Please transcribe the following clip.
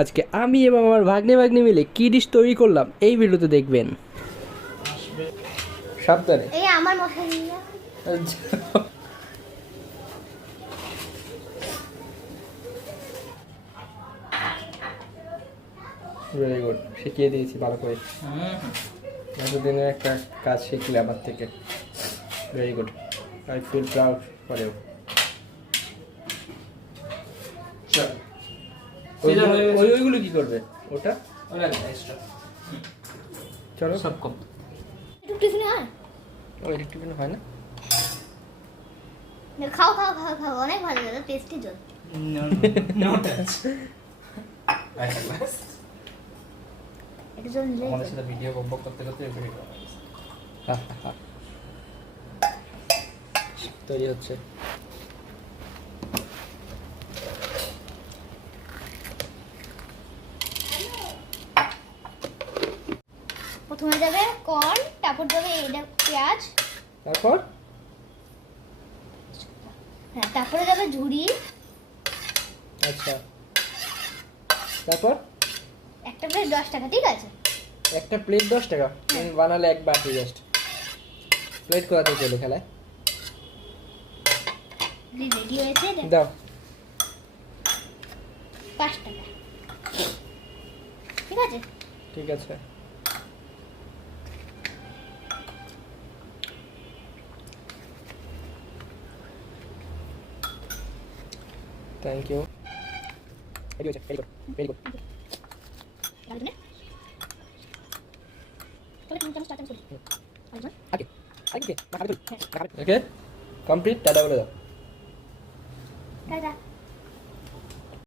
আজকে আমি এবং আমার ভাগ্নে মিলে কি ডিশ তৈরি করলাম এই ভিডিওতে দেখবেন। সাবধানে। এই আমার মশলা নিয়ে ভেরি গুড, শিখিয়ে দিয়েছি ভালো করে। এতদিনের একটা কাজ শিখলে আমার থেকে। Very good, I feel proud for you. ওইগুলো কি করবে ওটা? চলো সব কম। একটু টিফিন হয় ওই টিফিন হয় না? খাও খাও খাও খাও, অনেক ভালো লাগে, টেস্টি জল। No touch. একটু জল নিলে আমাদের সাথে ভিডিও বম্ব করতে করতে তৈরি হচ্ছে। প্রথমে যাবে কর্ন, তারপর যাবে এটা পেঁয়াজ, তারপর হ্যাঁ তারপরে যাবে ঝুড়ি, আচ্ছা তারপর একটা প্লেট 10 টাকা, ঠিক আছে? একটা প্লেট 10 টাকা, তুমি বানালে এক বাটি জাস্ট। প্লেট কোথা থেকে চলে খেলায়? রেডি হয়েছে, দাও। 5 টাকা, ঠিক আছে? ঠিক আছে। Thank you. রেডি হয়েছে, ভেরি গুড ভেরি গুড। তাহলে তুমি চামচ চামচ করি আরেকজন আগে আগে না খাবে তো? ওকে কমপ্লিট, টাটা বলে দাও। টাটা।